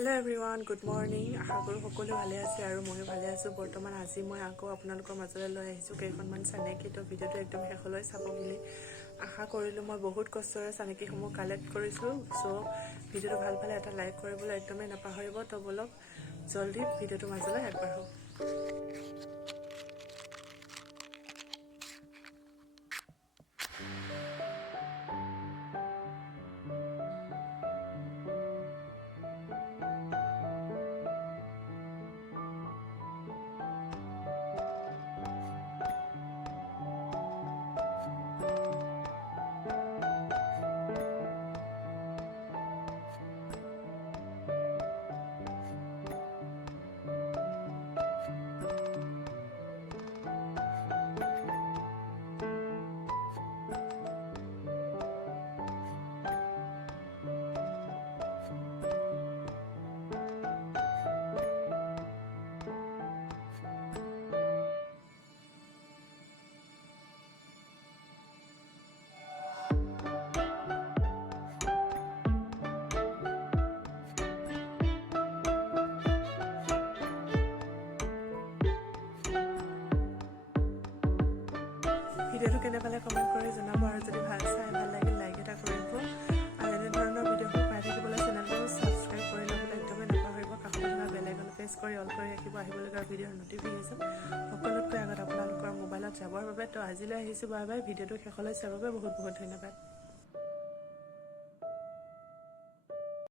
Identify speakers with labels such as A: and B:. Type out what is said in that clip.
A: Hello everyone good morning আশা কৰোঁ সকলো ভালে আছে আৰু ময়ো ভালে আছোঁ। বৰ্তমান আজি মই আকৌ আপোনালোকৰ মাজলৈ লৈ আহিছোঁ। কেইখনমান চানেকি তো ভিডিঅ'টো একদম শেষলৈ চাব বুলি আশা কৰিলোঁ। মই বহুত কষ্টৰে চানেকিসমূহ কালেক্ট কৰিছোঁ। চ' ভিডিঅ'টো ভাল পালে এটা লাইক কৰিবলৈ একদমেই নাপাহৰিব। তো বলক জল্দি ভিডিঅ'টোৰ মাজলৈ আগবাঢ়ো ভিডিঅ'টো কেনেবালে কমেণ্ট কৰি জনাব আৰু যদি ভালো চাই ভালো লাগিল লাইক এটা কৰিব আৰু এনেধৰণৰ ভিডিঅ'বোৰ পাই থাকিবলৈ চেনেলটো ছাবস্ক্ৰাইব কৰি ল'বলৈ একদমেই নাপাহৰিব। কাষত থকা বেলেগন প্ৰেছ কৰি অল কৰি ৰাখিব। আহিবলগীয়া ভিডিঅ'ৰ নটিফিকেশ্যন সকলোতকৈ আগত আপোনালোকৰ মোবাইলত যাবৰ বাবে। তো আজিলৈ আহিছোঁ। Bye bye. ভিডিঅ'টো শেষলৈ চাবৰ বাবে বহুত বহুত ধন্যবাদ।